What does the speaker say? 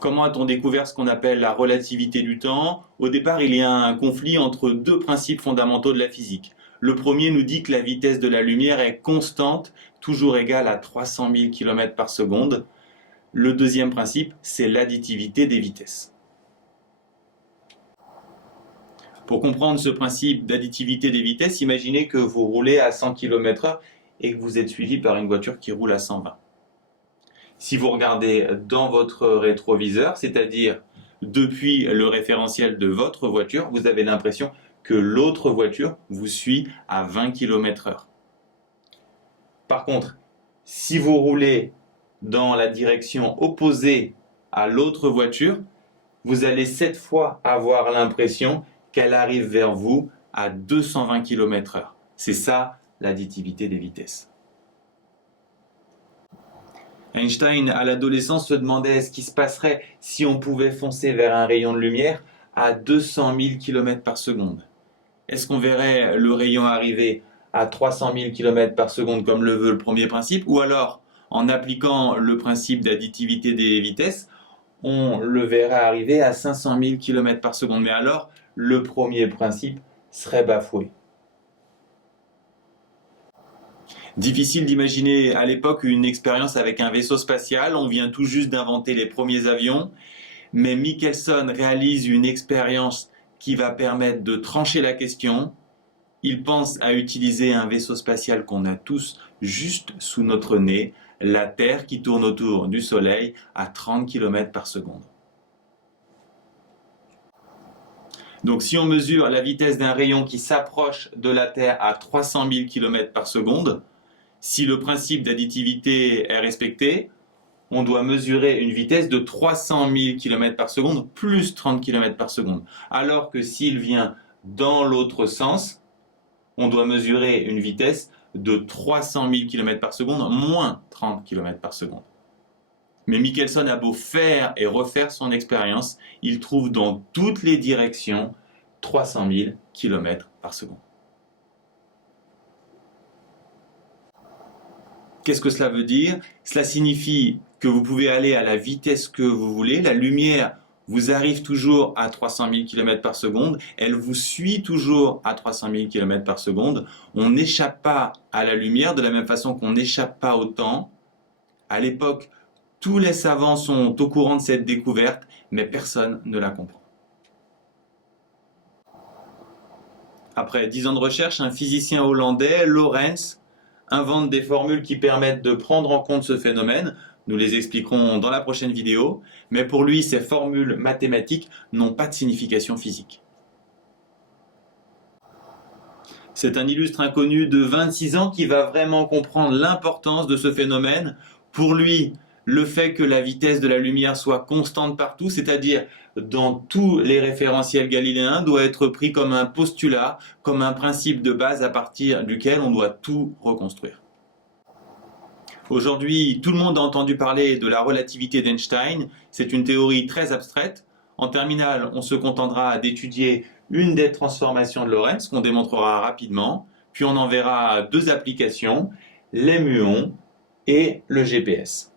Comment a-t-on découvert ce qu'on appelle la relativité du temps? Au départ, il y a un conflit entre deux principes fondamentaux de la physique. Le premier nous dit que la vitesse de la lumière est constante, toujours égale à 300 000 km par seconde. Le deuxième principe, c'est l'additivité des vitesses. Pour comprendre ce principe d'additivité des vitesses, imaginez que vous roulez à 100 km/h et que vous êtes suivi par une voiture qui roule à 120. Si vous regardez dans votre rétroviseur, c'est-à-dire depuis le référentiel de votre voiture, vous avez l'impression que l'autre voiture vous suit à 20 km/h. Par contre, si vous roulez dans la direction opposée à l'autre voiture, vous allez cette fois avoir l'impression qu'elle arrive vers vous à 220 km/h. C'est ça l'additivité des vitesses. Einstein, à l'adolescence, se demandait ce qui se passerait si on pouvait foncer vers un rayon de lumière à 200 000 km par seconde. Est-ce qu'on verrait le rayon arriver à 300 000 km par seconde comme le veut le premier principe, ou alors, en appliquant le principe d'additivité des vitesses, on le verrait arriver à 500 000 km par seconde. Mais alors, le premier principe serait bafoué. Difficile d'imaginer à l'époque une expérience avec un vaisseau spatial, on vient tout juste d'inventer les premiers avions, mais Michelson réalise une expérience qui va permettre de trancher la question. Il pense à utiliser un vaisseau spatial qu'on a tous juste sous notre nez, la Terre qui tourne autour du Soleil à 30 km par seconde. Donc si on mesure la vitesse d'un rayon qui s'approche de la Terre à 300 000 km par seconde, si le principe d'additivité est respecté, on doit mesurer une vitesse de 300 000 km par seconde plus 30 km par seconde. Alors que s'il vient dans l'autre sens, on doit mesurer une vitesse de 300 000 km par seconde moins 30 km par seconde. Mais Michelson a beau faire et refaire son expérience, il trouve dans toutes les directions 300 000 km par seconde. Qu'est-ce que cela veut dire? Cela signifie que vous pouvez aller à la vitesse que vous voulez. La lumière vous arrive toujours à 300 000 km par seconde. Elle vous suit toujours à 300 000 km par seconde. On n'échappe pas à la lumière de la même façon qu'on n'échappe pas au temps. À l'époque, tous les savants sont au courant de cette découverte, mais personne ne la comprend. Après 10 ans de recherche, un physicien hollandais, Lorentz, invente des formules qui permettent de prendre en compte ce phénomène. Nous les expliquerons dans la prochaine vidéo, mais pour lui, ces formules mathématiques n'ont pas de signification physique. C'est un illustre inconnu de 26 ans qui va vraiment comprendre l'importance de ce phénomène. Pour lui, le fait que la vitesse de la lumière soit constante partout, c'est-à-dire dans tous les référentiels galiléens, doit être pris comme un postulat, comme un principe de base à partir duquel on doit tout reconstruire. Aujourd'hui, tout le monde a entendu parler de la relativité d'Einstein. C'est une théorie très abstraite. En terminale, on se contentera d'étudier une des transformations de Lorentz qu'on démontrera rapidement, puis on en verra deux applications, les muons et le GPS.